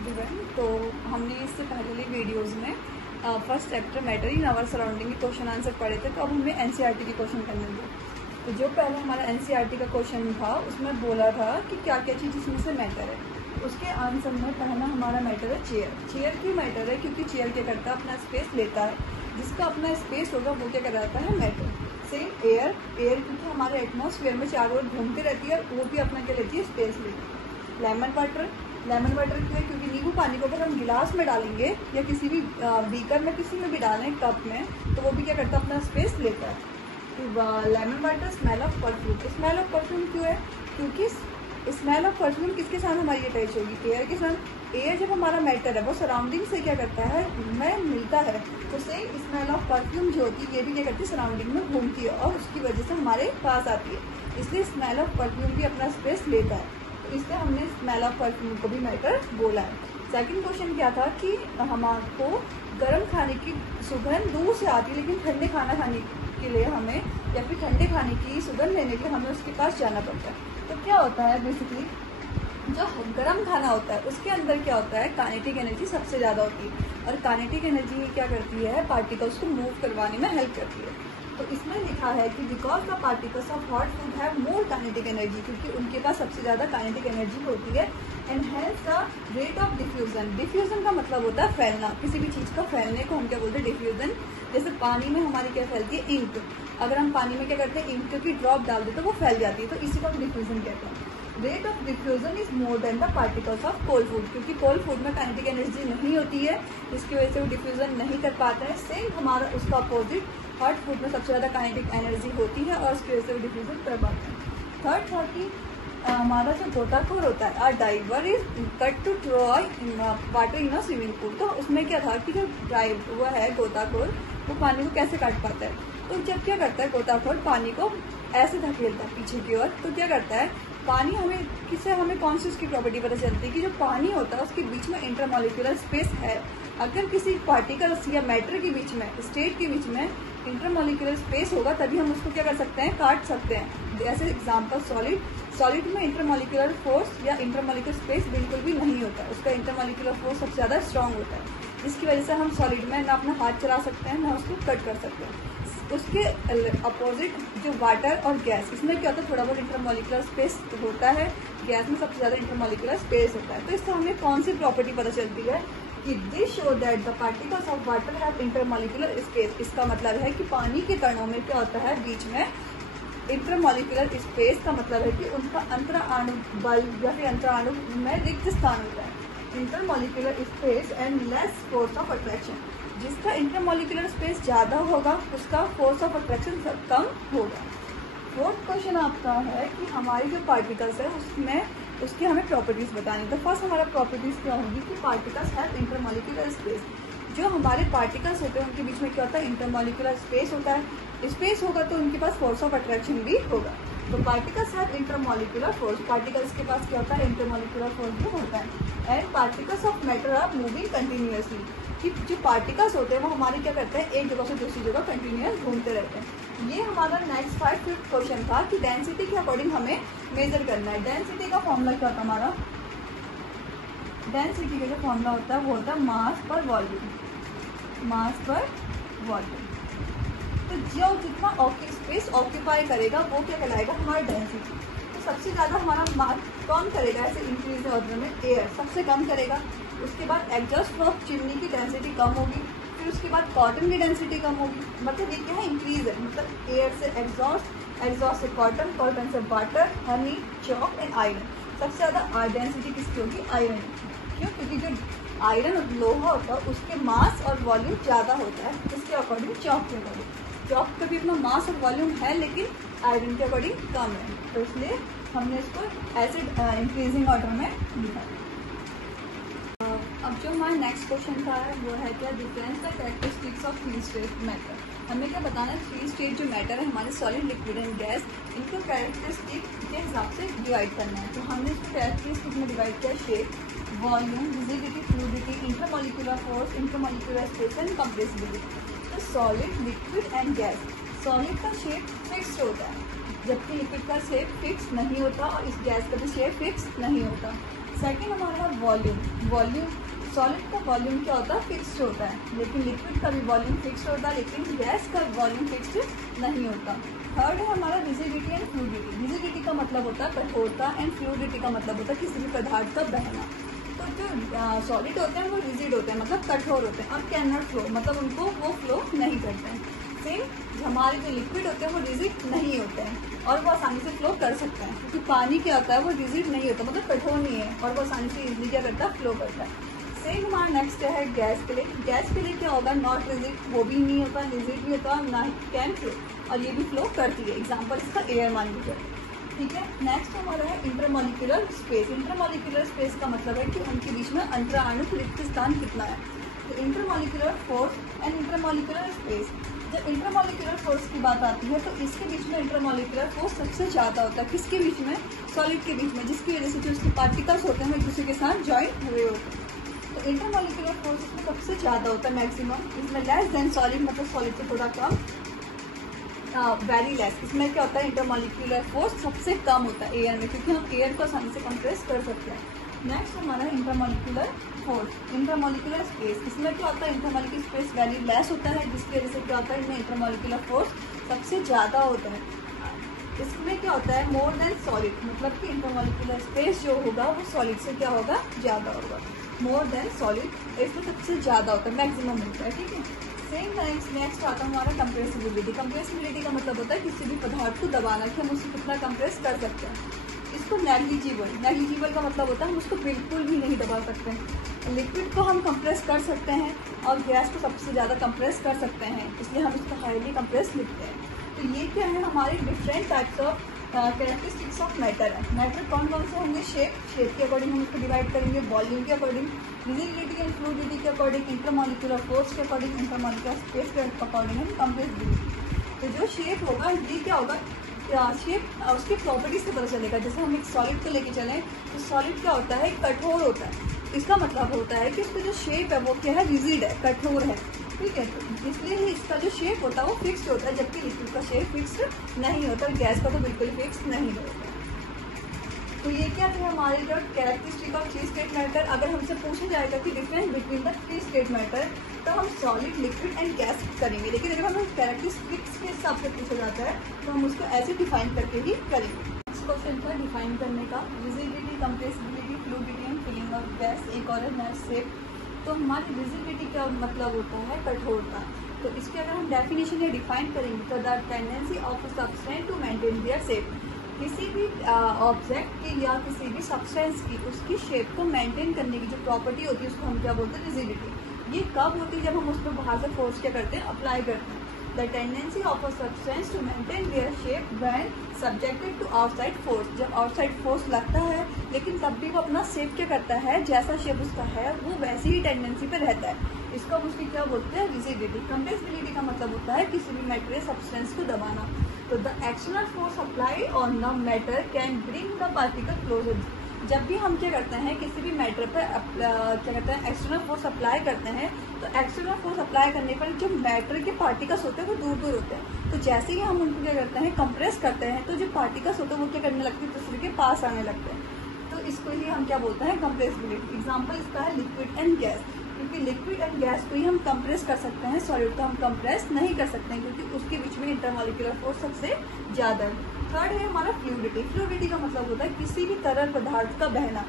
Everyone. तो हमने इससे पहले वाली वीडियोज़ में first chapter matter in our surrounding के क्वेश्चन आंसर पढ़े थे, तो अब हमें एनसीईआरटी के क्वेश्चन करने थे। तो जो पहले हमारा एनसीईआरटी का क्वेश्चन था उसमें बोला था कि क्या क्या चीज़ इसमें से मैटर है। उसके आंसर में पहला हमारा मैटर है चेयर। चेयर क्यों मैटर है? क्योंकि चेयर क्या करता है, अपना स्पेस लेता है। जिसका अपना स्पेस होगा वो क्या कराता है, मैटर। सेम एयर क्योंकि हमारे एटमॉस्फेयर में चारों ओर घूमती रहती है, वो भी अपना क्या लेती है, स्पेस लेती है। लेमन वाटर क्यों है? क्योंकि नींबू पानी को अगर हम गिलास में डालेंगे या किसी भी बीकर में किसी में भी डालें, कप में, तो वो भी क्या करता है, अपना स्पेस लेता है। तो lemon water smell of perfume. Smell of perfume क्यों है? क्योंकि स्मेल ऑफ परफ्यूम किसके साथ हमारी अटैच होगी, एयर के साथ। एयर जब हमारा मैटर है वो सराउंडिंग से क्या करता है, में मिलता है, तो सेम स्मेल ऑफ परफ्यूम जो होती है ये भी क्या करती है, सराउंडिंग में घूमती है और उसकी वजह से हमारे पास आती है। इसलिए स्मेल ऑफ परफ्यूम भी अपना स्पेस लेता है, तो इसलिए हमने स्मेल ऑफ परफ्यूम को भी मैटर बोला है। सेकंड क्वेश्चन क्या था कि हमको गर्म खाने की सुगंध दूर से आती है, लेकिन ठंडे खाना खाने के लिए हमें या फिर ठंडे खाने की सुगंध लेने के लिए हमें उसके पास जाना पड़ता है। तो क्या होता है, बेसिकली जो गर्म खाना होता है उसके अंदर क्या होता है, काइनेटिक एनर्जी सबसे ज़्यादा होती है, और काइनेटिक एनर्जी क्या करती है, पार्टिकल्स को मूव करवाने में हेल्प करती है। तो इसमें लिखा है कि because the particles of hot food have more kinetic energy, क्योंकि उनके पास सबसे ज़्यादा काइनेटिक एनर्जी होती है। Enhance the rate of diffusion. Diffusion का मतलब होता है फैलना, किसी भी चीज़ का फैलने को हम क्या बोलते हैं, डिफ्यूजन। जैसे पानी में हमारी क्या फैलती है, इंक। अगर हम पानी में क्या करते हैं, इंक की ड्रॉप डाल देते तो वो फैल जाती है, तो इसी को हम डिफ्यूजन कहते हैं। Rate of diffusion is more than the particles of cold food, क्योंकि कोल्ड फूड में काइनेटिक एनर्जी नहीं होती है, जिसकी वजह से वो डिफ्यूजन नहीं कर पाता है। सेम हमारा उसका अपोजिट हॉट फूड में सबसे ज़्यादा काइनेटिक एनर्जी होती है और उसकी वजह से वो डिफ्यूजन कर पाते हैं। थर्ड था कि हमारा जो गोताखोर होता है, a diver is cut to throw water in a swimming pool. तो उसमें क्या था कि जो डाइव हुआ है गोताखोर, वो पानी को कैसे काट पाता है, तो जब क्या करता है गोताखोर, पानी को ऐसे धकेलता है पीछे की ओर, तो क्या करता है, पानी हमें कौन सी उसकी प्रॉपर्टी पता चलती है कि जो पानी होता है उसके बीच में इंटरमॉलिक्यूलर स्पेस है। अगर किसी पार्टिकल्स या मैटर के बीच में, स्टेट के बीच में इंटरमॉलिक्यूलर स्पेस होगा, तभी हम उसको क्या कर सकते हैं, काट सकते हैं। जैसे एग्जांपल सॉलिड में इंटरमॉलिक्यूलर फोर्स या इंटरमॉलिक्यूलर स्पेस बिल्कुल भी नहीं होता, उसका इंटरमॉलिक्यूलर फोर्स सबसे ज़्यादा स्ट्रांग होता है, जिसकी वजह से हम सॉलिड में ना अपना हाथ चला सकते हैं ना उसको कट कर सकते हैं। उसके अपोजिट जो वाटर और गैस, इसमें क्या होता है, थोड़ा बहुत इंटरमॉलिक्यूलर स्पेस होता है, गैस में सबसे ज़्यादा इंटरमॉलिक्यूलर स्पेस होता है। तो इससे हमें कौन सी प्रॉपर्टी पता चलती है कि this show that the particles of water have intermolecular space. इसका मतलब है कि पानी के कणों में क्या होता है, बीच में इंटरमॉलिक्यूलर स्पेस का मतलब है कि उनका अंतराणु बल या फिर अंतराणु में रिक्त स्थान होता है। Intermolecular space and less force of attraction. जिसका इंटरमॉलिक्यूलर स्पेस ज़्यादा होगा उसका फोर्स ऑफ अट्रैक्शन कम होगा। फोर्थ क्वेश्चन आपका है कि हमारी जो पार्टिकल्स है उसमें उसकी हमें प्रॉपर्टीज़ बतानी। तो फर्स्ट हमारा प्रॉपर्टीज़ क्या होगी कि पार्टिकल्स हैव इंटरमॉलिक्यूलर स्पेस। जो हमारे पार्टिकल्स होते हैं उनके बीच में क्या होता है, इंटरमॉलिक्यूलर स्पेस होता है। स्पेस होगा तो उनके पास फोर्स ऑफ अट्रैक्शन भी होगा। तो particles have intermolecular force, particles के पास क्या होता है, इंटरमॉलिक्यूलर फोर्स भी होता है। And particles of matter are moving continuously, कि जो पार्टिकल्स होते हैं वो हमारे क्या करते हैं, एक जगह से दूसरी जगह कंटिन्यूअस घूमते रहते हैं। ये हमारा नेक्स्ट फिफ्थ क्वेश्चन था कि डेंसिटी के अकॉर्डिंग हमें मेजर करना है। डेंसिटी का फॉर्मूला क्या था हमारा, डेंसिटी का जो फॉर्मूला होता है वो होता है मास पर वॉल्यूम, मास पर वॉल्यूम। तो जो जितना स्पेस ऑक्यूपाई करेगा वो क्या कहलाएगा, हमारा डेंसिटी। तो सबसे ज़्यादा हमारा मास कौन करेगा, ऐसे इंक्रीज ऑर्डर में एयर सबसे कम करेगा। उसके बाद एग्जॉस्ट फ्रॉम चिमनी की डेंसिटी कम होगी, फिर उसके बाद कॉटन की डेंसिटी कम होगी। मतलब ये क्या है, इंक्रीज है, मतलब एयर से एग्जॉस्ट से कॉटन, कॉटन से water, Honey, chalk and iron. सबसे ज़्यादा डेंसिटी किसकी होगी, आयरन की। क्यों? क्योंकि जो आयरन लोहा होता है उसके मास और वॉल्यूम ज़्यादा होता है, इसके अकॉर्डिंग चॉक के अकॉर्डिंग। चॉक का भी अपना मास और वॉल्यूम है लेकिन आयरन के अकॉर्डिंग कम है, तो इसलिए हमने इसको ऐसे इंक्रीजिंग ऑर्डर में लिखा। अब जो हमारा नेक्स्ट क्वेश्चन था वो है क्या, difference the characteristics of three state matter. हमें क्या बताना है, थ्री स्टेट जो मैटर है हमारे सॉलिड, लिक्विड एंड गैस, इनको कैरेक्टरिस्टिक के हिसाब से डिवाइड करना है। तो हमने इसको कैरेक्टरिस्टिक में डिवाइड किया, shape, volume, visibility, fluidity, intermolecular force, intermolecular space and compressibility. तो solid, liquid and gas, solid का शेप फिक्स्ड होता है जबकि लिक्विड का शेप फिक्स नहीं होता और इस गैस का भी शेप फिक्स नहीं होता। सेकेंड हमारा है वॉल्यूम। सॉलिड का वॉल्यूम क्या होता है, फिक्स्ड होता है, लेकिन लिक्विड का भी वॉल्यूम फिक्स्ड होता है, लेकिन गैस का वॉल्यूम फिक्स्ड नहीं होता। थर्ड है हमारा रिजिडिटी एंड फ्लूइडिटी। रिजिडिटी का मतलब होता है कठोरता एंड फ्लूइडिटी का मतलब होता है किसी भी पदार्थ का बहना। तो जो सॉलिड होते हैं वो रिजिड होते हैं, मतलब कठोर होते हैं, और कैन नॉट फ्लो, मतलब उनको वो फ्लो नहीं करते हैं। सेम हमारे जो लिक्विड होते हैं वो रिजिड नहीं होते हैं और वो आसानी से फ्लो कर सकते हैं, क्योंकि पानी क्या होता है वो रिजिड नहीं होता, मतलब कठोर नहीं है और वो आसानी से इजिली क्या करता है, फ्लो करता है। सेम हमारा नेक्स्ट है गैस के लिए। गैस के लिए क्या होगा, नॉट रिजिड, वो भी नहीं होता, रिजिड भी होता, ना ही कैन फ्लो, और ये भी फ्लो करती है। एग्जाम्पल इसका एयर मान लीजिए, ठीक है। नेक्स्ट हमारा है इंटरमॉलिक्यूलर स्पेस। इंटरमॉलिक्यूलर स्पेस का मतलब है कि उनके बीच में अंतराणु रिक्त स्थान कितना है। तो intermolecular force and intermolecular space. जब इंटरमॉलिक्यूलर फोर्स की बात आती है तो इसके बीच में इंटरमॉलिक्यूलर फोर्स सबसे ज़्यादा होता है। किसके बीच में, सॉलिड के बीच में, जिसकी वजह से जो उसके पार्टिकल्स होते हैं वो एक दूसरे के साथ ज्वाइन हुए होते हैं। तो इंटरमॉलिक्यूलर फोर्स इसमें सबसे ज़्यादा होता है मैक्सिमम। इसमें लेस देन सॉलिड, मतलब सॉलिड से थोड़ा कम, वेरी लेस। इसमें क्या होता है, इंटरमॉलिक्यूलर फोर्स सबसे कम होता है एयर में, क्योंकि हम एयर को आसानी से कंप्रेस कर सकते हैं। नेक्स्ट हमारा इंटरमॉलिक्यूलर फोर्स, इंटरमॉलिक्यूलर स्पेस। इसमें क्या होता है, इंटरमॉलिक्यूलर स्पेस वेरी लेस होता है, जिसकी वजह से क्या होता है, इनमें इंटरमॉलिक्यूलर फोर्स सबसे ज़्यादा होता है। इसमें क्या होता है, मोर देन सॉलिड, मतलब कि इंटरमॉलिक्यूलर स्पेस जो होगा वो सॉलिड से क्या होगा, ज़्यादा होगा। मोर देन सॉलिड इसमें सबसे ज़्यादा होता है, मैक्सिमम होता है, ठीक है। सेम नेक्स्ट आता है हमारा कंप्रेसिबिलिटी। कंप्रेसिबिलिटी का मतलब होता है किसी भी पदार्थ को दबाना, कि हम उसको कितना कंप्रेस कर सकते हैं। इसको नेग्लिजिबल, नेग्लिजिबल का मतलब होता है हम उसको बिल्कुल भी नहीं दबा सकते। लिक्विड को हम कंप्रेस कर सकते हैं और गैस को सबसे ज़्यादा कंप्रेस कर सकते हैं, इसलिए हम इसको हाईली कंप्रेस लिखते हैं। तो ये क्या है, हमारे different types of characteristics of matter है। मैटर कौन कौन से होंगे, शेप के अकॉर्डिंग हम इसको डिवाइड करेंगे, वॉल्यूम के अकॉर्डिंग, रिजिडिटी एंड फ्लूइडिटी के अकॉर्डिंग, इंटरमॉलिक्यूलर फोर्स के अकॉर्डिंग, इंटरमॉलिक्यूलर स्पेस के अकॉर्डिंग एंड कंप्रेसिबिलिटी। तो जो शेप होगा ये क्या होगा, शेप उसकी प्रॉपर्टीज से पता चलेगा। जैसे हम एक सॉलिड को लेके चलें तो सॉलिड क्या होता है, कठोर होता है। इसका मतलब होता है कि उसका जो शेप है वो क्या है, रिजिड है, कठोर है, ठीक है। तो इसलिए ही इसका जो शेप होता है वो फिक्स्ड होता है, जबकि लिक्विड का शेप फिक्स्ड नहीं होता, गैस का तो बिल्कुल फिक्स नहीं होता। तो ये क्या थे हमारे जो characteristic of three state matter. अगर हमसे पूछा जाएगा कि difference between the three state matter, तो हम सॉलिड, लिक्विड एंड गैस करेंगे, लेकिन अगर हमें कैरेक्टरिस्टिक्स के हिसाब से पूछा जाता है तो हम उसको ऐसे डिफाइन करके ही करेंगे। नेक्स्ट क्वेश्चन था डिफाइन करने का, rigidity, compressibility, fluidity and filling of gas. एक और है शेप। तो हमारी रिजिडिटी का मतलब होता है कठोरता। तो इसके अगर हम डेफिनेशन या डिफाइन करेंगे तो the tendency of a substance to maintain their shape. किसी भी ऑब्जेक्ट की या किसी भी सब्सटेंस की उसकी शेप को मेंटेन करने की जो प्रॉपर्टी होती है उसको हम क्या बोलते हैं, रिजिडिटी। ये कब होती है, जब हम उस पर बाहर से फोर्स क्या करते हैं, अप्लाई करते हैं। The tendency of a substance to maintain their shape when subjected to outside force. जब आउटसाइड फोर्स लगता है लेकिन तब भी वो अपना शेप क्या करता है, जैसा शेप उसका है वो वैसी ही टेंडेंसी पे रहता है। इसको हम उसकी क्या बोलते हैं, रिजिडिटी। कंप्रेसिबिलिटी का मतलब होता है किसी भी मैटर या सब्सटेंस को दबाना। तो the external force applied on the matter can bring the particle closer. जब भी हम क्या करते हैं, किसी भी मैटर पर क्या कहते हैं, एक्सटर्नल फोर्स अप्लाई करते हैं, तो एक्सटर्नल फोर्स अप्लाई करने पर जो मैटर के पार्टिकल्स होते हैं वो दूर दूर होते हैं। तो जैसे ही हम उनको क्या करते हैं, कंप्रेस करते हैं, तो जो पार्टिकल्स होते हैं वो क्या करने लगते हैं, दूसरे के पास आने लगते हैं। तो इसको ही हम क्या बोलते हैं, कंप्रेसिबिलिटी। एग्जाम्पल इसका है लिक्विड एंड गैस, क्योंकि लिक्विड एंड गैस को ही हम कंप्रेस कर सकते हैं, सॉलिड को हम कंप्रेस नहीं कर सकते हैं, क्योंकि उसके बीच में इंटरमॉलिक्यूलर फोर्स सबसे ज़्यादा है। थर्ड है हमारा फ्लूइडिटी। फ्लूइडिटी का मतलब होता है किसी भी तरल पदार्थ का बहना,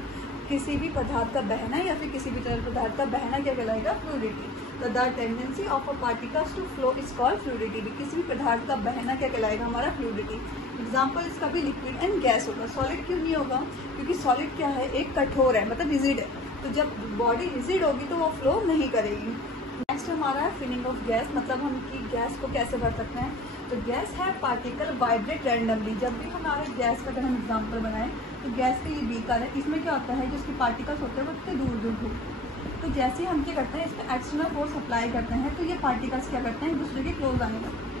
किसी भी पदार्थ का बहना या फिर किसी भी तरल पदार्थ का बहना क्या कहलाएगा, फ्लूइडिटी। तो the tendency of a particles to flow is called fluidity. किसी भी पदार्थ का बहना क्या कहलाएगा, हमारा फ्लूइडिटी। एग्जाम्पल इसका भी लिक्विड एंड गैस होगा। सॉलिड क्यों नहीं होगा, क्योंकि सॉलिड क्या है, एक कठोर है, मतलब रिजिड है। तो जब बॉडी रिजिड होगी तो वो फ्लो नहीं करेगी। नेक्स्ट हमारा है फिलिंग ऑफ गैस, मतलब हम कि गैस को कैसे भर सकते हैं। तो गैस है पार्टिकल वाइब्रेट रैंडमली। जब भी हमारे गैस का अगर हम एग्जाम्पल बनाएं तो गैस का ये बीकर है, इसमें क्या होता है, जो उसके पार्टिकल्स होते हैं वो इतने दूर दूर होते हैं। तो जैसे ही हम क्या करते हैं, इस पर एक्सटर्नल फोर्स अप्लाई करते हैं, तो ये पार्टिकल्स क्या करते हैं, एक दूसरे के क्लोज आने लगते हैं,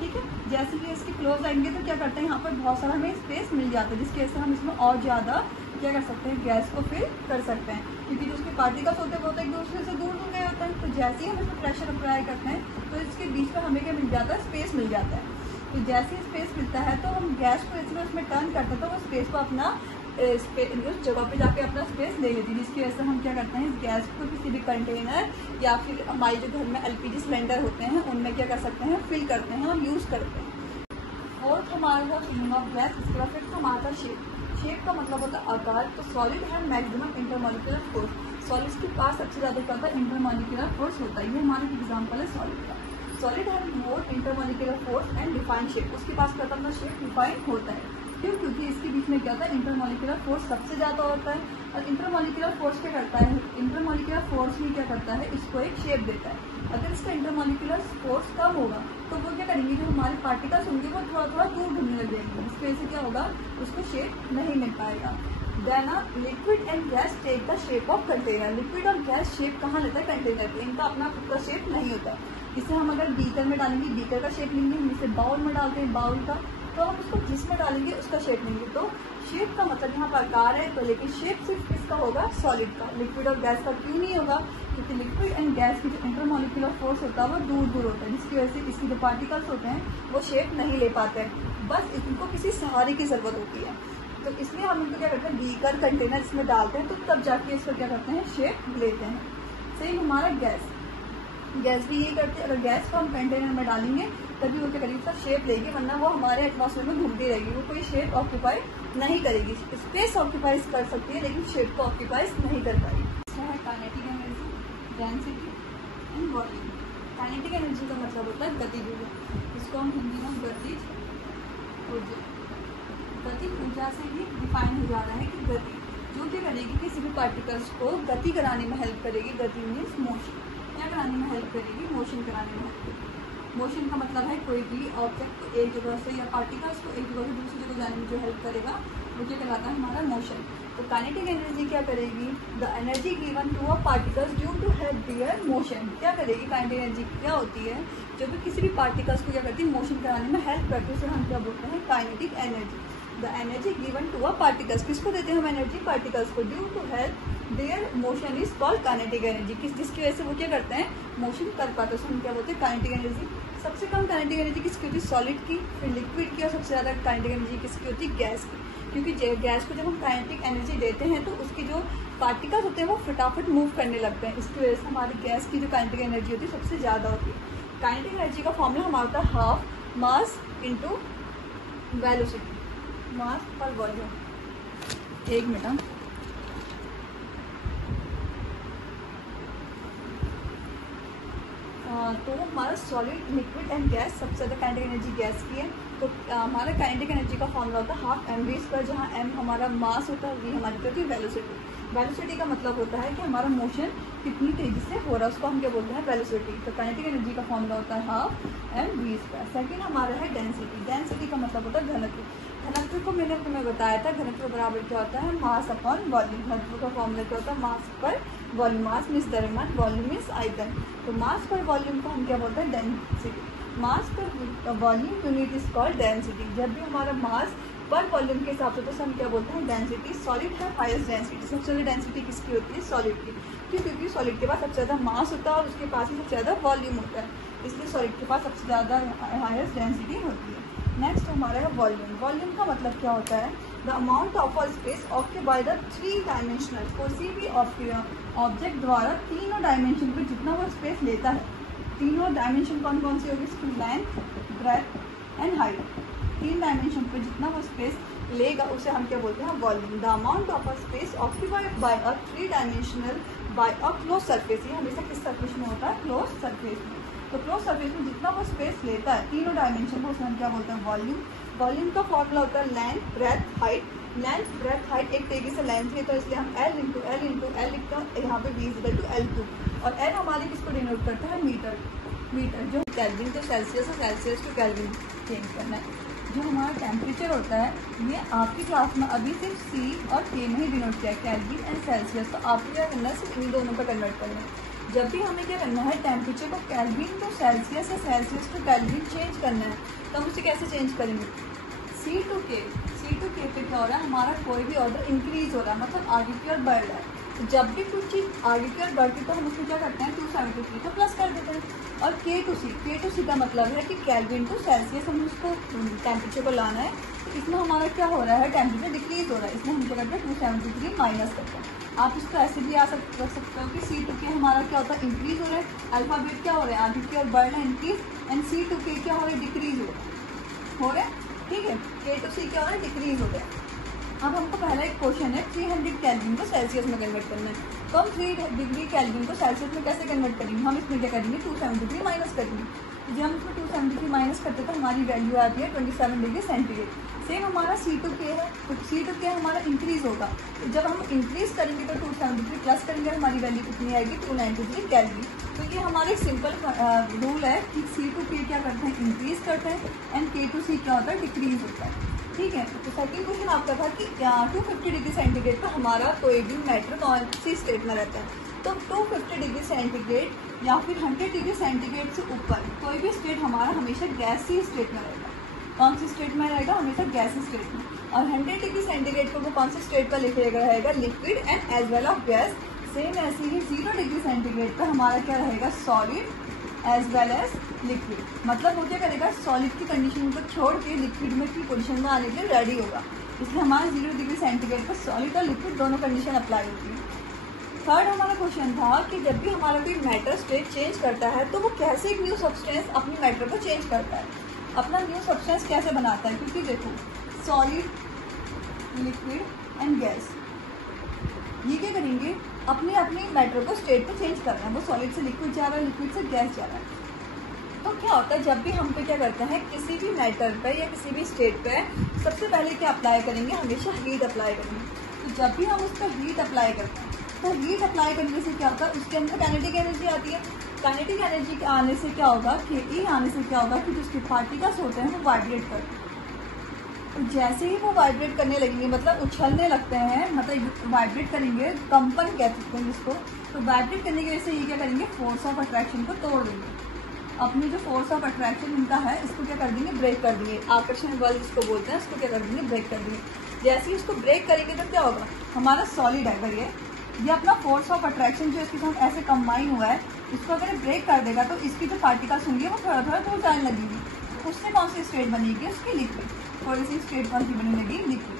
ठीक है। जैसे कि इसके क्लोज आएंगे तो क्या करते हैं, यहाँ पर बहुत सारा हमें स्पेस मिल जाता है, जिसकी वजह से हम इसमें और ज़्यादा क्या कर सकते हैं, गैस को फिल कर सकते हैं, क्योंकि जो उसके पार्टिकल्स होते हैं वो तो एक दूसरे से दूर दूर गए होते हैं। तो जैसे ही हम इसमें प्रेशर अप्लाई करते हैं तो इसके बीच में हमें क्या मिल जाता है, स्पेस मिल जाता है। तो जैसे ही स्पेस मिलता है तो हम गैस को इसमें उसमें टर्न करते हैं तो वो स्पेस को अपना उस जगह पे जाके अपना स्पेस ले लेती है, जिसकी वजह से हम क्या करते हैं, इस गैस को किसी भी कंटेनर या फिर हमारे जो घर में LPG सिलेंडर होते हैं उनमें क्या कर सकते हैं, फिल करते हैं और यूज़ करते हैं। और हमारा था फीलिंग ऑफ गैस। इसके बाद फिर हमारा था शेप। शेप का मतलब होता है आकार। तो सॉलिड है मैक्सिमम इंटरमॉलिक्यूलर फोर्स। सॉलिड्स के पास सबसे ज़्यादा क्या होता है, इंटरमॉलिक्यूलर फोर्स होता है। ये हमारा एग्जाम्पल है सॉलिड का। सॉलिड है more intermolecular force and defined shape. उसके पास क्या होता है, शेप डिफाइंड होता है। क्यों? क्योंकि इसके बीच में क्या होता है, इंटरमॉलिक्यूलर फोर्स सबसे ज़्यादा होता है। और इंटरमॉलिक्यूलर फोर्स क्या करता है, इंटरमॉलिक्यूलर फोर्स ही क्या करता है, इसको एक शेप देता है। अगर इसका इंटरमॉलिक्यूलर फोर्स कम होगा तो वो क्या करेंगे, जो हमारे पार्टिकल्स होंगे वो थोड़ा थोड़ा दूर घूमने लग जाएंगे, जिसकी वजह से क्या होगा, उसको शेप नहीं मिल पाएगा। Then liquid and gas take the shape of container. Liquid और गैस शेप कहाँ लेता है, कंटेनर पे। इनका अपना खुद का शेप नहीं होता। इसे हम अगर बीकर में डालेंगे, बीकर का शेप लेंगे। हम इसे बाउल में डालते हैं, बाउल का। तो हम उसको जिसमें डालेंगे उसका शेप लेंगे। तो शेप का मतलब यहाँ पर आकार है, तो लेकिन शेप सिर्फ किसका होगा, सॉलिड का। लिक्विड और गैस का क्यों नहीं होगा, क्योंकि लिक्विड एंड गैस की जो इंटरमॉलिक्यूलर फोर्स होता है वो दूर दूर होता है, जिसकी वजह से इसके जो पार्टिकल्स होते हैं वो शेप नहीं ले पाते हैं। बस इनको किसी सहारे की जरूरत होती है। तो इसलिए हम इनको क्या करते हैं, बीकर कंटेनर इसमें डालते हैं, तो तब जाके इसको क्या करते हैं, शेप लेते हैं। सेम हमारा गैस भी यही करते हैं। अगर गैस को हम कंटेनर में डालेंगे तभी वो क्या करेगी, उसका शेप लेगी, वरना वो हमारे एटमॉस्फेयर में घूमती रहेगी। वो कोई शेप ऑक्यूपाई नहीं करेगी। स्पेस ऑक्यूपाइज कर सकती है लेकिन शेप को ऑक्यूपाइज नहीं कर पाएगी। इसका है kinetic energy, density and volume. Kinetic energy का मतलब होता है गतिज ऊर्जा। इसको हम हिंदी में गतिज ऊर्जा, गतिज ऊर्जा से ही डिफाइन हो जा रहा है कि गति जो क्या करेगी, किसी भी पार्टिकल्स को गति कराने में हेल्प करेगी। गति मीन्स मोशन। क्या कराने में हेल्प करेगी, मोशन कराने में हेल्प करेगी। मोशन का मतलब है कोई भी ऑब्जेक्ट को एक जगह से या पार्टिकल्स को एक जगह से दूसरी जगह जाने में जो हेल्प करेगा वो क्या कहलाता है, हमारा मोशन। तो काइनेटिक एनर्जी क्या करेगी, the energy given to a particles due to help their motion. क्या करेगी, काइनेटिक एनर्जी क्या होती है, जो भी किसी भी पार्टिकल्स को क्या करती है, मोशन कराने में हेल्प करती है, उसे हम क्या बोलते हैं, kinetic energy. The energy given to a particles, किसको देते हैं हम एनर्जी, पार्टिकल्स को। Due to help their motion is called kinetic energy. जिसकी वजह से वो क्या करते हैं, मोशन कर पाते हैं, हम क्या बोलते हैं, काइनेटिक एनर्जी। सबसे कम काइनेटिक एनर्जी किसकी होती है, सॉलिड की, फिर लिक्विड की, और सबसे ज़्यादा काइनेटिक एनर्जी किसकी होती है, गैस की। क्योंकि गैस को जब हम काइनेटिक एनर्जी देते हैं तो उसकी जो पार्टिकल्स होते हैं वो फटाफट मूव करने लगते हैं। इसकी वजह से हमारी गैस की जो काइनेटिक एनर्जी होती है सबसे ज़्यादा होती है। काइनेटिक एनर्जी का फॉर्मूला हमारा होता है हाफ मास इंटू वेलोसिटी, मास पर वॉल्यूम। एक मिनट, तो हमारा सॉलिड, लिक्विड एंड गैस, सबसे ज़्यादा काइनेटिक एनर्जी गैस की है। तो हमारा काइनेटिक एनर्जी का फॉर्मूला होता है हाफ mv², जहाँ m हमारा मास होता है, v हमारी होती है वेलोसिटी। वेलोसिटी का मतलब होता है कि हमारा मोशन कितनी तेज़ी से हो रहा है, उसको हम क्या बोलते हैं, वेलोसिटी। तो काइनेटिक एनर्जी का फॉर्मूला होता है हाफ mv²। सेकेंड हमारा है डेंसिटी। डेंसिटी का मतलब होता है घनत्व। घनत्व को मैंने तुम्हें बताया था, घनत्व बराबर क्या होता है, मास अपॉन वॉल्यूम। घनत्व का फॉर्मूला क्या होता है, मास पर वॉल्यूम। मास मीन्स द्रव्यमान, वॉल्यूम मीन्स आयतन। तो मास पर वॉल्यूम को हम क्या बोलते हैं, डेंसिटी। मास पर volume unit is called density. जब भी हमारा मास पर वॉल्यूम के हिसाब से तो हम क्या बोलते हैं, डेंसिटी। सॉलिड है हाईएस्ट डेंसिटी। सबसे ज़्यादा डेंसिटी किसकी होती है, सॉलिड की। क्यों? क्योंकि सॉलिड के पास सबसे ज़्यादा मास होता है और उसके पास ही सबसे ज़्यादा वॉल्यूम होता है, इसलिए सॉलिड के पास सबसे ज़्यादा हाईएस्ट डेंसिटी होती है। नेक्स्ट हमारा है वॉल्यूम। वॉल्यूम का मतलब क्या होता है, the amount of a space occupied the 3 dimensional. किसी भी ऑब्जेक्ट द्वारा तीनों डायमेंशन पर जितना वो स्पेस लेता है। तीनों डायमेंशन कौन कौन सी होगी, इसकी length, breadth and height. 3 dimension पर जितना वो स्पेस लेगा उसे हम क्या बोलते हैं, volume. The amount of a space occupied by a 3 dimensional by a close surface. ये हमेशा किस सरफेस में होता है, क्लोज सरफेस में। तो क्लोज सरफेस में जितना वो स्पेस लेता है तीनों डायमेंशन को, उसे हम क्या बोलते हैं, वॉल्यूम। वॉल्यूम का फॉर्मूला होता है length, breadth, height. Length, breadth, height एक तेजी से लेंथ है, तो इसलिए हम L इंटू एल लिखते हैं। यहाँ पे V इक्वल टू L2। और L हमारे किसको डिनोट करता है, मीटर। मीटर जो केल्विन तो सेल्सियस है, सेल्सियस टू केल्विन चेंज करना है। जो हमारा टेम्परेचर होता है ये आपकी क्लास में अभी सिर्फ C और K में ही डिनोट किया है, केल्विन एंड सेल्सियस। तो आपको क्या करना है, सिर्फ इन दोनों पर कन्वर्ट करना है। जब भी हमें क्या करना है, टेम्परेचर को केल्विन टू सेल्सियस या सेल्सियस टू केल्विन चेंज करना है, तो हम उसे कैसे चेंज करेंगे, C to K। C to K पे क्या हो रहा है, हमारा कोई भी ऑर्डर इंक्रीज हो रहा है, मतलब आगे की ओर बढ़ रहा है। तो जब भी कुछ चीज़ आगे की ओर बढ़ती तो हम उसमें क्या करते हैं 273 तो प्लस कर देते हैं। और K2C का मतलब है कि केल्विन टू सेल्सियस, हम उसको टेम्परेचर को लाना है। तो इसमें हमारा क्या हो रहा है, टेम्परेचर डिक्रीज हो रहा है, इसमें हम क्या करते हैं 273 माइनस करते हैं। आप इसको ऐसे भी रख सकते हो कि C2K हमारा क्या होता है, इंक्रीज हो रहा है, अल्फाबेट क्या हो रहा है आगे की ओर बढ़ रहा है इंक्रीज, एंड C2K क्या हो रहा है, डिक्रीज हो रहा है। ठीक है, K2C क्या हो रहा है, डिक्रीज हो रहा है। अब हमको पहला एक क्वेश्चन है 300 केल्विन को सेल्सियस में कन्वर्ट करना है। तो हम 3 डिग्री केल्विन को सेल्सियस में कैसे कन्वर्ट करेंगे, हम इसमें क्या करेंगे 273 माइनस करेंगे। जब हम इसमें 273 माइनस करते तो हमारी वैल्यू आती है 27 डिग्री सेंटीग्रेड। सेम हमारा C2K है, तो C2K हमारा इंक्रीज होगा, तो जब हम इंक्रीज करेंगे तो 273 प्लस करेंगे, हमारी वैल्यू कितनी आएगी 293 केल्विन। तो ये हमारा एक सिंपल रूल है कि C2K क्या करते हैं, इंक्रीज करते हैं, एंड K2C क्या होता है, डिक्रीज होता है। ठीक है, तो सेकंड क्वेश्चन आपका था कि 250 डिग्री सेंटीग्रेड पर हमारा कोई भी मैटर कौन सी स्टेट में रहता है। तो 250 डिग्री सेंटीग्रेड या फिर 100 डिग्री सेंटीग्रेड से ऊपर कोई भी स्टेट हमारा हमेशा गैसी स्टेट में रहेगा। कौन सी स्टेट में रहेगा, हमेशा गैसी स्टेट में। और 100 डिग्री सेंटीग्रेड पर वो कौन सी स्टेट पर लिखेगा रहेगा, liquid and as well of gas. Same ऐसे ही 0 डिग्री सेंटीग्रेड पर हमारा क्या रहेगा, solid as well as liquid. मतलब वो क्या करेगा, सॉलिड की कंडीशन को छोड़ के लिक्विड में की पोजीशन में आने के लिए रेडी होगा। इसलिए हमारे 0 डिग्री सेंटीग्रेड पर सॉलिड और लिक्विड दोनों कंडीशन अप्लाई होती है। थर्ड हमारा क्वेश्चन था कि जब भी हमारा कोई मैटर स्टेट चेंज करता है तो वो कैसे एक न्यू सब्सटेंस अपनी मैटर को चेंज करता है, अपना न्यू सब्सटेंस कैसे बनाता है। क्योंकि देखो सॉलिड, लिक्विड एंड गैस ये क्या करेंगे, अपनी अपनी मैटर को स्टेट को चेंज कर रहे हैं। वो सॉलिड से लिक्विड जा रहा है, लिक्विड से गैस जा रहा है। तो क्या होता है, जब भी हम पे क्या करते हैं किसी भी मैटर पे या किसी भी स्टेट पे सबसे पहले क्या अप्लाई करेंगे, हमेशा हीट अप्लाई करेंगे। तो जब भी हम उस पर हीट अप्लाई करते हैं तो हीट अप्लाई करने से क्या होता है, उसके अंदर काइनेटिक एनर्जी आती है। काइनेटिक एनर्जी के आने से क्या होगा, के आने से क्या होगा कि जो उसके पार्टिकल्स होते हैं वो वाइब्रेट करते हैं। तो जैसे ही वो वाइब्रेट करने लगेंगे, मतलब उछलने लगते हैं, मतलब वाइब्रेट करेंगे, कंपन कह सकते हैं जिसको। तो वाइब्रेट करने की वजह से ये क्या करेंगे, फोर्स ऑफ अट्रैक्शन को तोड़ देंगे। अपनी जो फोर्स ऑफ अट्रैक्शन इनका है इसको क्या कर देंगे, ब्रेक कर देंगे। आकर्षण बल जिसको बोलते हैं उसको क्या कर देंगे, ब्रेक कर देंगे। जैसे ही उसको ब्रेक करेंगे तो क्या होगा, हमारा सॉलिड है अगर ये अपना फोर्स ऑफ अट्रैक्शन जो इसके साथ ऐसे कंबाइन हुआ है, इसको अगर ब्रेक कर देगा तो इसकी जो पार्टिकल्स होंगे वो थोड़ा थोड़ा दूर जाने लगेंगे। उससे कौन सी स्टेट बनेगी, उसकी लिक्विड। थोड़ी सी स्टेट कौन सी बनने लगी, लिक्विड।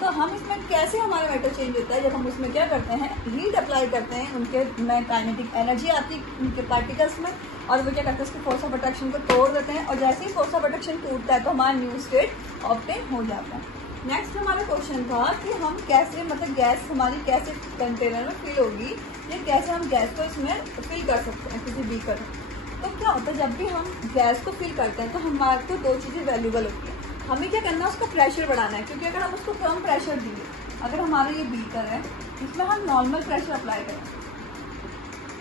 तो हम इसमें कैसे हमारा मैटर चेंज होता है, जब हम उसमें क्या करते हैं, हीट अप्लाई करते हैं, उनके में काइनेटिक एनर्जी आती है उनके पार्टिकल्स में, और वो क्या करते हैं उसके फोर्स ऑफ अट्रैक्शन को तोड़ देते हैं। और जैसे ही फोर्स ऑफ अट्रैक्शन टूटता है तो हमारा न्यू स्टेट ऑब्टेन हो जाता है। नेक्स्ट हमारा क्वेश्चन था कि हम कैसे, मतलब गैस हमारी कैसे कंटेनर में फिल होगी, या कैसे हम गैस को इसमें फिल कर सकते हैं किसी बीकर में। तो क्या होता है, जब भी हम गैस को फिल करते हैं तो हमारे को दो चीज़ें वैल्यूबल होती है। हमें क्या करना है, उसका प्रेशर बढ़ाना है। क्योंकि अगर हम उसको कम प्रेशर दिए, अगर हमारा ये बीकर है इसमें हम नॉर्मल प्रेशर अप्लाई करें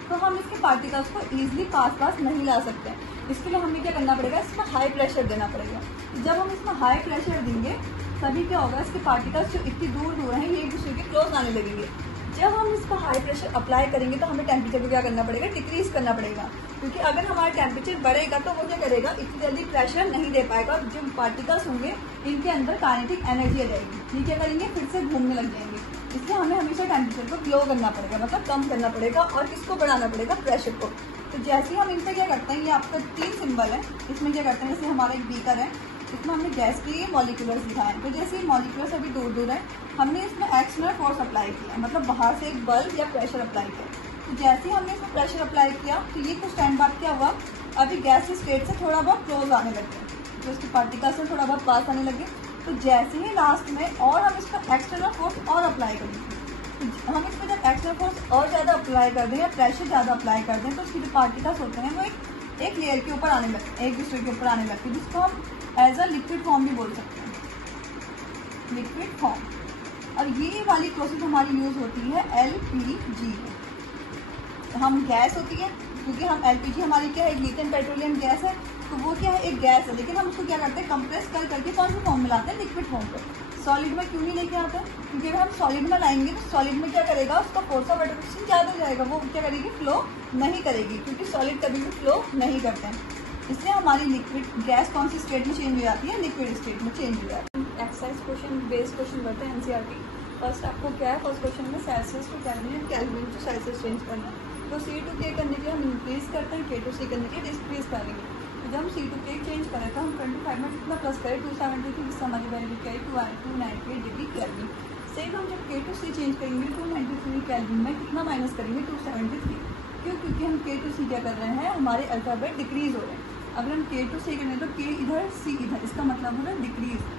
तो हम इसके पार्टिकल्स को ईजिली पास नहीं ला सकते हैं। इसके लिए हमें क्या करना पड़ेगा, इसमें हाई प्रेशर देना पड़ेगा। जब हम इसमें हाई प्रेशर देंगे तभी क्या होगा, इसके पार्टिकल्स जो इतनी दूर हैं ये एक दूसरे के क्लोज आने लगेंगे। जब हम इसका हाई प्रेशर अप्लाई करेंगे तो हमें टेम्परेचर को क्या करना पड़ेगा, डिक्रीज करना पड़ेगा। क्योंकि अगर हमारा टेम्परेचर बढ़ेगा तो वो क्या करेगा, इतनी जल्दी प्रेशर नहीं दे पाएगा। जो पार्टिकल्स होंगे इनके अंदर काइनेटिक एनर्जी आ जाएगी, ये क्या करेंगे, फिर से घूमने लग जाएंगे। इसलिए हमें हमेशा टेम्परेचर को लो करना पड़ेगा, मतलब कम करना पड़ेगा, और किसको बढ़ाना पड़ेगा, प्रेशर को। तो जैसे ही हम इनसे क्या करते हैं, ये आपका 3 सिंबल है, इसमें क्या करते हैं, जैसे हमारा एक बीकर है, इसमें हमने गैस के लिए मॉलिक्यूलर्स दिखाए हैं। तो जैसे मॉलिक्यूलर्स अभी दूर दूर है, हमने इसमें एक्सटर्नल फोर्स अप्लाई किया, मतलब बाहर से एक बल या प्रेशर अप्लाई किया। तो जैसे ही हमने इसमें प्रेशर अप्लाई किया तो ये कुछ टाइम बाद क्या हुआ, अभी गैस स्टेट से थोड़ा बहुत क्लोज आने लगे, जो इसके पार्टिकल्स में थोड़ा बहुत पास आने लगे। तो जैसे ही लास्ट में और हम इसका एक्सटर्नल फोर्स और अप्लाई करेंगे, तो हम इसमें जब एक्सटर्नल फोर्स और ज़्यादा अप्लाई कर दें या प्रेशर ज़्यादा अप्लाई कर दें तो इसके जो पार्टिकल्स होते हैं वो एक लेयर के ऊपर आने लगते हैं, एक दूसरे के ऊपर आने लगते हैं, जिसको हम एज अ लिक्विड फॉर्म भी बोल सकते हैं, लिक्विड फॉर्म। और ये वाली प्रोसेस हमारी यूज़ होती है LPG। हम गैस होती है, क्योंकि हम LPG हमारी क्या है, लिथियम पेट्रोलियम गैस है, तो वो क्या है, एक गैस है, लेकिन हम उसको क्या करते हैं, कंप्रेस करके कौन सी फॉर्म में लाते हैं, लिक्विड फॉर्म पर। सॉलिड में क्यों नहीं लेके आते हैं, क्योंकि अगर हम सॉलिड में लाएंगे तो सॉलिड में क्या करेगा, उसका फोर्स ऑफ अट्रैक्शन ज़्यादा हो जाएगा, वो क्या करेगी, फ्लो नहीं करेगी, क्योंकि सॉलिड कभी भी फ्लो नहीं करते हैं। इसलिए हमारी लिक्विड गैस कौन सी स्टेट में चेंज हो जाती है, लिक्विड स्टेट में चेंज हो जाती है। एक्सरसाइज क्वेश्चन बेस्ड क्वेश्चन करते हैं NCERT। फर्स्ट आपको क्या है, फर्स्ट क्वेश्चन में Celsius to Kelvin and Kelvin to Celsius change करना है। तो C टू K करने के लिए हम इंक्रीज करते हैं, K टू C करने के लिए डिक्रीज करेंगे। तो जब हम C टू K चेंज करें तो हम 25 में कितना प्लस करें 273, जिससे हमारी वैल्यू क्या है 298 डिग्री केल्विन। सेम हम जब K टू C चेंज करेंगे 293 केल्विन में कितना माइनस करेंगे 273। क्योंकि हम K टू C क्या कर रहे हैं, हमारे अल्फाबेट डिक्रीज हो रहे हैं। अगर हम K टू C करें तो K इधर C इधर, इसका मतलब हो रहा है डिक्रीज।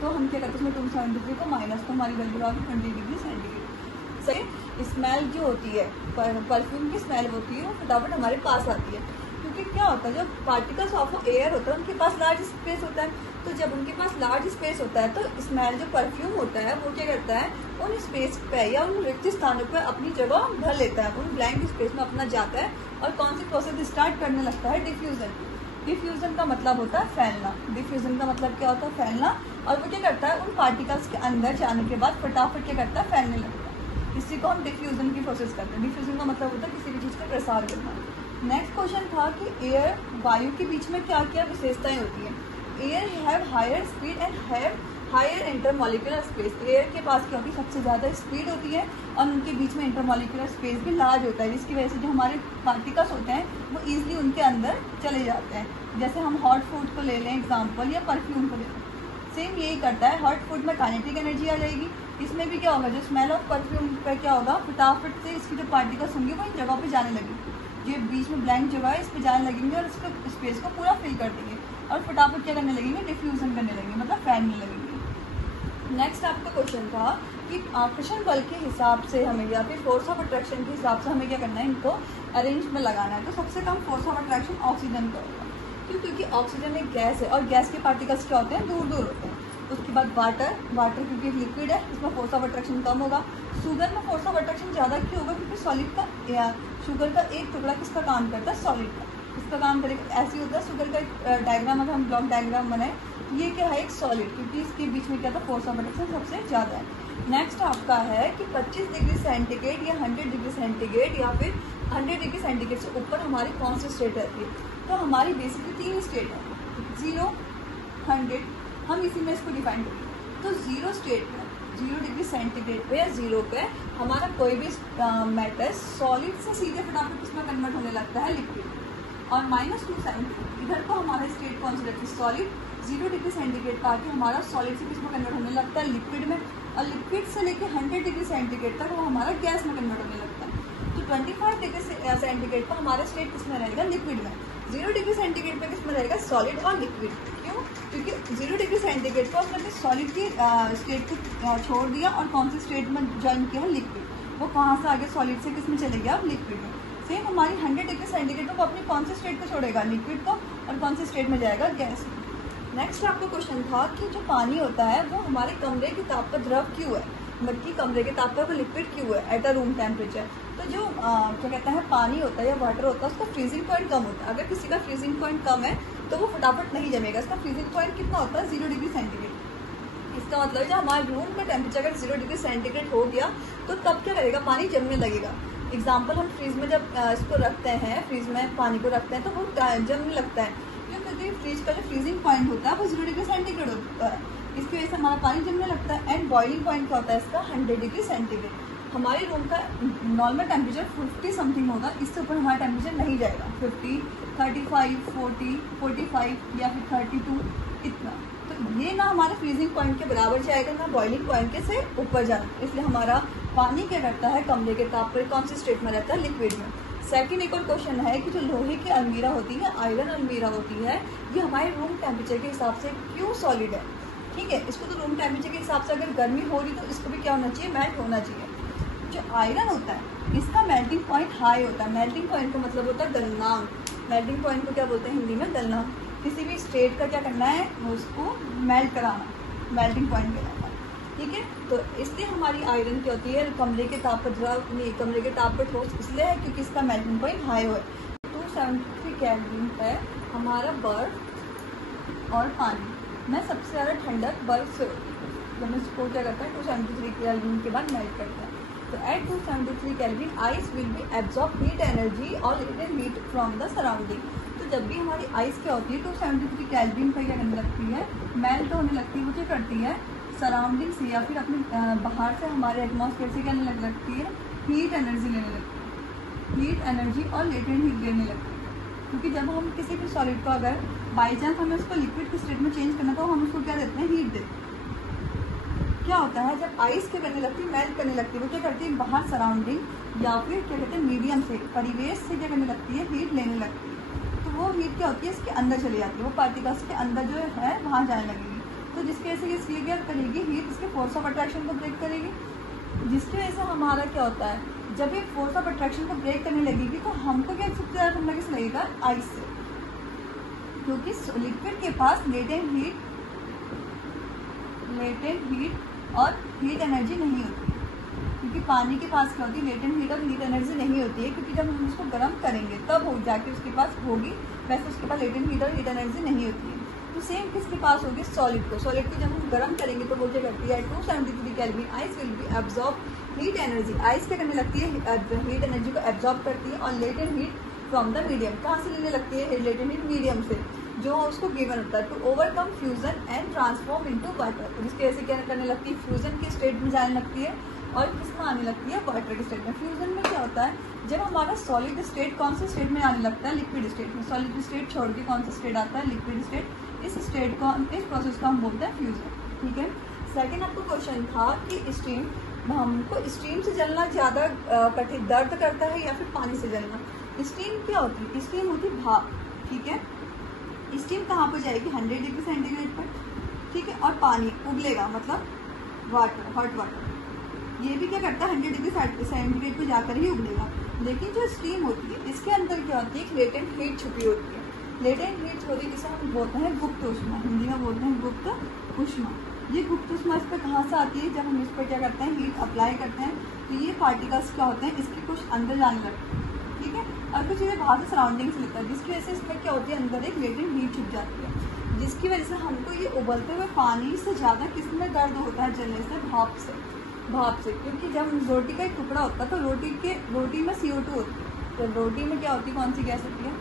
तो हम क्या करते हैं उसमें 273 को माइनस, तो हमारी वैल्यू आ गई 20 डिग्री सेंटीग्रेड। सही स्मेल जो होती है, परफ्यूम की स्मेल होती है वो फटाफट हमारे पास आती है। क्योंकि क्या होता है, जब पार्टिकल्स ऑफ एयर होता है उनके पास लार्ज स्पेस होता है। तो जब उनके पास लार्ज स्पेस होता है तो स्मेल जो परफ्यूम होता है वो क्या करता है, उन स्पेस पे या उन रिक्त स्थानों पे अपनी जगह भर लेता है, उन ब्लैंक स्पेस में अपना जाता है और कौन सी प्रोसेस स्टार्ट करने लगता है, डिफ्यूजन। डिफ्यूजन का मतलब होता है फैलना। डिफ्यूजन का मतलब क्या होता है, फैलना। और वो क्या करता है, उन पार्टिकल्स के अंदर जाने के बाद फटाफट क्या करता है, फैलने लगता है। इसी को हम डिफ्यूजन की प्रोसेस करते हैं। डिफ्यूजन का मतलब होता है किसी भी चीज़ का प्रसार करना। नेक्स्ट क्वेश्चन था कि एयर वायु के बीच में क्या क्या विशेषताएं होती हैं। Air have higher speed and have higher intermolecular space. Air के पास क्या होती है, सबसे ज़्यादा स्पीड होती है और उनके बीच में इंटरमॉलिक्यूलर स्पेस भी लार्ज होता है, जिसकी वजह से जो हमारे पार्टिकल्स होते हैं वो ईजिली उनके अंदर चले जाते हैं। जैसे हम हॉट फूड को ले लें एग्जाम्पल, या परफ्यूम को ले लें, सेम यही करता है। हॉट फूड में काइनेटिक एनर्जी आ जाएगी, इसमें भी क्या होगा, जो स्मेल ऑफ परफ्यूम पे क्या होगा, फटाफट से इसकी जो पार्टिकल्स होंगे वो इन जगहों पे जाने लगेंगे। ये बीच में ब्लैंक जगह है, इस पर जाने लगेंगे और इसको स्पेस को पूरा फिल कर देंगे और फटाफट क्या करने लगेंगे, डिफ्यूजन करने लगेंगे, मतलब फैलने लगेंगे। नेक्स्ट आपका क्वेश्चन था कि आकर्षण बल के हिसाब से हमें या फिर फोर्स ऑफ अट्रैक्शन के हिसाब से हमें क्या करना है, इनको अरेंज में लगाना है। तो सबसे कम फोर्स ऑफ अट्रैक्शन ऑक्सीजन का होगा, क्योंकि ऑक्सीजन एक गैस है और गैस के पार्टिकल्स क्या होते हैं, दूर दूर होते हैं। उसके बाद वाटर क्योंकि एक लिक्विड है, इसमें फोर्स ऑफ अट्रैक्शन कम होगा। शुगर में फोर्स ऑफ अट्रैक्शन ज़्यादा क्यों होगा, क्योंकि सॉलिड का या शुगर का एक टुकड़ा किसका काम करता है, सॉलिड का। इसका काम करेगा, ऐसे होता है शुगर का एक डायग्राम, अगर हम ब्लॉक डायग्राम बनाए, ये क्या है, एक सॉलिड, क्योंकि इसके बीच में क्या था, फोर्स ऑफ अट्रैक्शन सबसे ज़्यादा है। नेक्स्ट आपका है कि 25 डिग्री सेंटीग्रेड या 100 डिग्री सेंटीग्रेड या फिर 100 डिग्री सेंटीग्रेड से ऊपर हमारी कौन सी स्टेट रहती है। तो हमारी बेसिकली 3 स्टेट है, 0, 100, हम इसी में इसको डिफाइन करेंगे। तो 0 स्टेट में 0 डिग्री सेंटीग्रेड पे या 0 पे हमारा कोई भी मैटर सॉलिड से सीधे फटाफट किसमें कन्वर्ट होने लगता है, लिक्विड। और -2 सेंटीग्रेड इधर को हमारा स्टेट कौन सी रहती है, सॉलिड। 0 डिग्री सेंटीग्रेड का आके हमारा सॉलिड से किसमें कन्वर्ट होने लगता है, लिक्विड में। और लिक्विड से लेकर 100 डिग्री सेंटीग्रेड तक वो हमारा गैस में कन्वर्ट होने लगता है। तो 25 डिग्री सेंटीग्रेड पर हमारा स्टेट किसमें रहेगा, लिक्विड में। 0 डिग्री सेंटीग्रेड पे किसमें रहेगा, सॉलिड और लिक्विड। क्यों, क्योंकि 0 डिग्री सेंटीग्रेड पर उसने सॉलिड की स्टेट को छोड़ दिया और कौन सी स्टेट में ज्वाइन किया है, लिक्विड। वो कहाँ से आगे सॉलिड से किसमें चले गया, लिक्विड में। सेम हमारी 100 डिग्री सेंटीग्रेड पर वो अपनी कौन सी स्टेट को छोड़ेगा, लिक्विड को, और कौन सी स्टेट में जाएगा, गैस में। नेक्स्ट आपका क्वेश्चन था कि जो पानी होता है वो हमारे कमरे के ताप पर द्रव क्यों है, मटकी कमरे के ताप पर वो लिक्विड क्यों है एट अ रूम टेम्परेचर। तो जो क्या कहते हैं, पानी होता है या वाटर होता है, उसका फ्रीजिंग पॉइंट कम होता है। अगर किसी का फ्रीजिंग पॉइंट कम है तो वो फटाफट नहीं जमेगा। इसका फ्रीजिंग पॉइंट कितना होता है, 0 डिग्री सेंटीग्रेड। इसका मतलब जो हमारे रूम का टेम्परेचर अगर 0 डिग्री सेंटीग्रेड हो गया तो तब क्या करेगा, पानी जमने लगेगा। एग्जाम्पल, हम फ्रीज में जब इसको रखते हैं, फ्रीज में पानी को रखते हैं तो वो जमने लगता है, क्योंकि फ्रीज का जो फ्रीजिंग पॉइंट होता है वो 0 डिग्री सेंटीग्रेड होता है। इसकी वजह से हमारा पानी जमने लगता है। एंड बॉइलिंग पॉइंट क्या होता है इसका, 100 डिग्री सेंटीग्रेड। हमारे रूम का नॉर्मल टेम्परेचर 50 समथिंग होगा, इससे ऊपर हमारा टेम्परेचर नहीं जाएगा। 50, 35, 40, 45 या फिर 32, इतना। तो ये ना हमारे फ्रीजिंग पॉइंट के बराबर जाएगा, ना बॉइलिंग पॉइंट के से ऊपर जाना। इसलिए हमारा पानी क्या करता है, कमरे के ताप पर कौन सी स्टेट में रहता है, लिक्विड में। सेकंड एक और क्वेश्चन है कि जो लोहे की अलमीरा होती है, आयरन अलमीरा होती है, ये हमारे रूम टेम्परेचर के हिसाब से क्यों सॉलिड है, ठीक है। इसको तो रूम टेम्परेचर के हिसाब से अगर गर्मी हो रही तो इसको भी क्या होना चाहिए, मेल्ट होना चाहिए। जो आयरन होता है इसका मेल्टिंग पॉइंट हाई होता है। मेल्टिंग पॉइंट का मतलब होता है गलनांक। मेल्टिंग पॉइंट को क्या बोलते हैं हिंदी में, गलनांक। किसी भी स्टेट का क्या करना है, उसको मेल्ट कराना, मेल्टिंग पॉइंट कहलाता है, ठीक है। तो इसलिए हमारी आयरन क्या होती है, कमरे के ताप पर द्रव नहीं, कमरे के ताप पर ठोस इसलिए है क्योंकि इसका मेल्टिंग पॉइंट हाई हो। 273 केल्विन पर हमारा बर्फ और पानी में सबसे ज़्यादा ठंडक बर्फ से होती है। जब इसको क्या करता है 273 केल्विन के बाद मेल्ट करता है। तो at 273 kelvin ice will be absorb heat energy और little heat from the surrounding. तो जब भी हमारी आइस क्या होती है 273 केल्विन पर क्या करने लगती है, मेल्ट होने लगती है, वो क्या करती है, सराउंडिंग से या फिर अपने बाहर से हमारे एटमॉस्फेयर से क्या लगती है, हीट एनर्जी लेने लगती है, हीट एनर्जी और लेटेंट हीट लेने लगती है। क्योंकि जब हम किसी भी सॉलिड को अगर बाई चांस हमें उसको लिक्विड की स्टेट में चेंज करना तो हम उसको क्या देते हैं, हीट देते हैं। क्या होता है जब आइस क्या करने लगती है, मेल्ट करने लगती है, वो क्या करती है बाहर सराउंडिंग या फिर क्या कहते हैं मीडियम से, परिवेश से क्या करने लगती है, हीट लेने लगती है। तो वो हीट क्या होती है, इसके अंदर चली जाती है, वो पार्टिकल्स के अंदर जो है वहाँ जाने लगेगी। तो जिसकी वजह से इसलिए क्या करेगी, हीट इसके फोर्स ऑफ अट्रैक्शन को ब्रेक करेगी। जिसकी वजह से हमारा क्या होता है, जब ये फोर्स ऑफ अट्रैक्शन को ब्रेक करने लगेगी तो हमको क्या सबसे ज़्यादा ठंडा किस लगेगा, आइस से। क्योंकि लिक्विड के पास लेटेंट हीट और हीट एनर्जी नहीं होती है। क्योंकि पानी के पास क्या होती है, लेटेंट हीट और हीट एनर्जी नहीं होती है। क्योंकि जब हम उसको गर्म करेंगे तब हो जाके उसके पास होगी, वैसे उसके पास लेटेंट हीट और हीट एनर्जी नहीं होती है। तो सेम किसके पास होगी, सॉलिड को जब हम गर्म करेंगे तो वो क्या करती है, 273 kelvin ice will be absorb heat energy. Ice क्या करने लगती है, हीट एनर्जी को एब्जॉर्ब करती है और latent heat from the medium, कहाँ से लेने लगती है, लेटेंट हीट मीडियम से जो उसको गिवन होता है, to overcome fusion and transform into water. जिसकी वजह से क्या करने लगती है, फ्यूजन की स्टेट में जाने लगती है और किसमें आने लगती है, वाटर की स्टेट में। फ्यूजन में क्या होता है, जब हमारा सॉलिड स्टेट कौन से स्टेट में आने लगता है, लिक्विड स्टेट में। सॉलिड स्टेट छोड़ के कौन सा स्टेट आता है, लिक्विड स्टेट। इस स्टेट को इस प्रोसेस को हम बोलते हैं फ्यूजन। ठीक है। सेकेंड आपको क्वेश्चन था कि स्टीम, हमको स्टीम से जलना ज़्यादा कठिन दर्द करता है या फिर पानी से जलना। स्टीम क्या होती है, स्टीम होती है भाप। ठीक है। स्टीम कहाँ पर जाएगी, 100 डिग्री सेंटीग्रेड पर। ठीक है। और पानी उबलेगा, मतलब वाटर, हॉट वाटर, ये भी क्या करता है, 100 डिग्री सेंटीग्रेड पर जाकर ही उबलेगा। लेकिन जो स्टीम होती है इसके अंदर क्या होती है, एक लेटेंट हीट छुपी होती है। लेटेंट हीट होती है जिसे हम बोलते हैं गुप्त ऊष्मा, हिंदी में बोलते हैं गुप्त ऊष्मा। ये गुप्त ऊष्मा इस पर कहाँ से आती है, जब हम इस पर क्या करते हैं, हीट अप्लाई करते हैं तो ये पार्टिकल्स क्या होते हैं, इसके कुछ अंदर जाने लगते हैं। ठीक है। और कुछ चीज़ें बाहर से सराउंडिंग से लेता है, जिसकी वजह से इसमें क्या होती है, अंदर एक लेटेंट हीट छुप जाती है। जिसकी वजह से हमको ये उबलते हुए पानी से ज़्यादा किसमें दर्द होता है, जलने से, भाप से। क्योंकि जब रोटी का एक टुकड़ा होता है तो रोटी में CO2 होती है। तो रोटी में क्या होती है, कौन सी गैस होती है,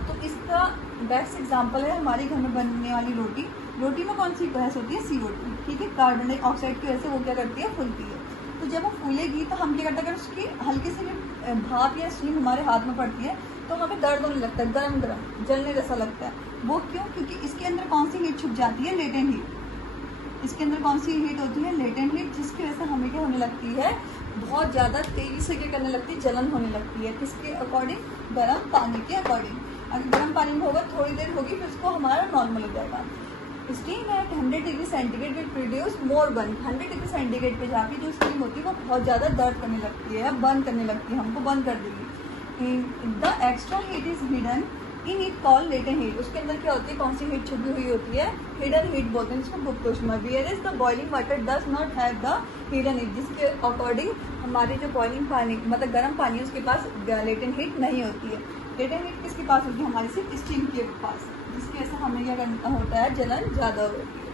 तो इसका बेस्ट एग्जांपल है हमारे घर में बनने वाली रोटी में कौन सी गैस होती है, CO2। ठीक है। कार्बन डाइऑक्साइड की वजह से वो क्या करती है, फूलती है। तो जब वो फूलेगी तो हम क्या करते हैं, अगर उसकी हल्की सी भी भाप या स्टीम हमारे हाथ में पड़ती है तो हमें दर्द होने लगता है, गरम जलने जैसा लगता है। वो क्यों, क्योंकि इसके अंदर कौन सी हीट छुप जाती है, लेटेंट हीट। इसके अंदर कौन सी हीट होती है, लेटेंट हीट, जिसकी वजह से हमें क्या होने लगती है, बहुत ज़्यादा तेज़ी से क्या करने लगती है, जलन होने लगती है। किसके अकॉर्डिंग, गर्म पानी के अकॉर्डिंग। अगर गर्म पानी में होगा थोड़ी देर होगी फिर उसको हमारा नॉर्मल हो जाएगा। Steam eight 100 degree centigrade will produce more burn. 100 degree centigrade पे जाके जो स्टीम होती है वो बहुत ज़्यादा दर्द करने लगती है, बर्न करने लगती है, हमको बर्न कर देगी। The extra heat is hidden in it call latent heat. उसके अंदर क्या होती है, कौन सी हीट छुपी हुई होती है, हिडन हीट बोलते हैं जिसको गुप्त ऊष्मा। Where is the boiling water does not have the hidden heat. जिसके अकॉर्डिंग हमारी जो बॉइलिंग पानी, मतलब गर्म पानी है, उसके पास लेटेंट हीट नहीं होती है। लेटेंट हीट किसके पास होती है, हमारी सिर्फ स्टीम के पास, जिसकी वजह से हमें क्या करना होता है, जलन ज़्यादा होती है।